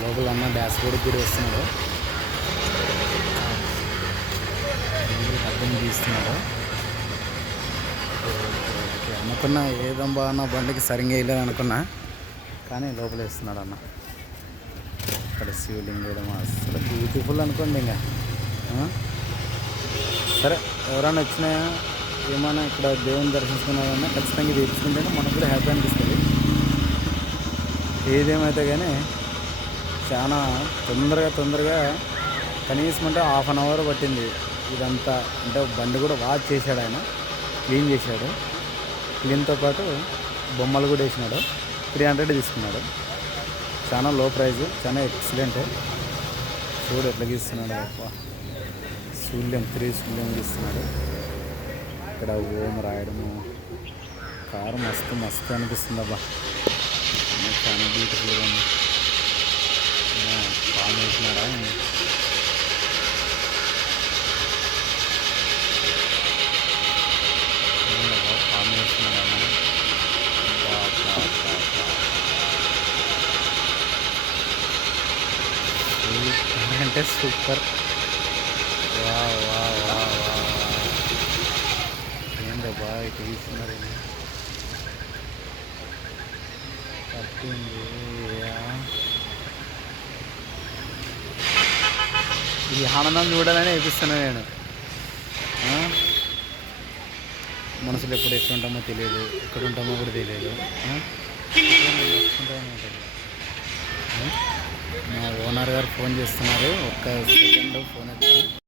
లోపల అన్న dash board కూడా వస్తున్నాడు, అర్థం తీస్తున్నాడు. అనుకున్నా ఏదమ్మా అన్న బండికి సరిగ్గా వేయలేదు అనుకున్నా, కానీ లోపల వేస్తున్నాడు అన్న. ఇక్కడ శివలింగం అసలు బ్యూటిఫుల్ అనుకోండి. ఇంకా సరే, ఎవరైనా వచ్చినా ఏమైనా ఇక్కడ దేవుని దర్శించుకున్నారన్నా ఖచ్చితంగా తెచ్చుకుంటేనే మనకు కూడా హ్యాపీ అనిపిస్తుంది. ఏదేమైతే కానీ చాలా తొందరగా కనీసం అంటే 1/2 అవర్ పట్టింది ఇదంతా. అంటే బండి కూడా వాష్ చేశాడు, ఆయన క్లీన్ చేశాడు. క్లీన్తో పాటు బొమ్మలు కూడా వేసినాడు. 300 తీసుకున్నాడు. చాలా లో ప్రైజ్, చాలా ఎక్సలెంట్. చూడు ఎట్లా గీస్తున్నాడు, శూల్యం 3 శూల్యం గీస్తున్నాడు. ఇక్కడ ఓం రాయడము, కారు మస్తు అనిపిస్తుంది అబ్బా, చాలా బ్యూటిఫుల్గా ఉంది. పాము వేసినాడా, పాము వేసినాడా అంటే సూపర్. వా వా వా వా ఏందబ్బా ఇటు తీసుకున్నారు, తప్పింది. ఈ ఆనందం చూడాలని వేపిస్తున్నాను నేను. మనసులో ఎప్పుడు ఎక్కడ ఉంటామో తెలియదు, ఎక్కడ ఉంటామో కూడా తెలియదు. మా ఓనర్ గారు ఫోన్ చేస్తున్నారు, ఒక్క సెకండ్ ఫోన్ ఎత్తాను.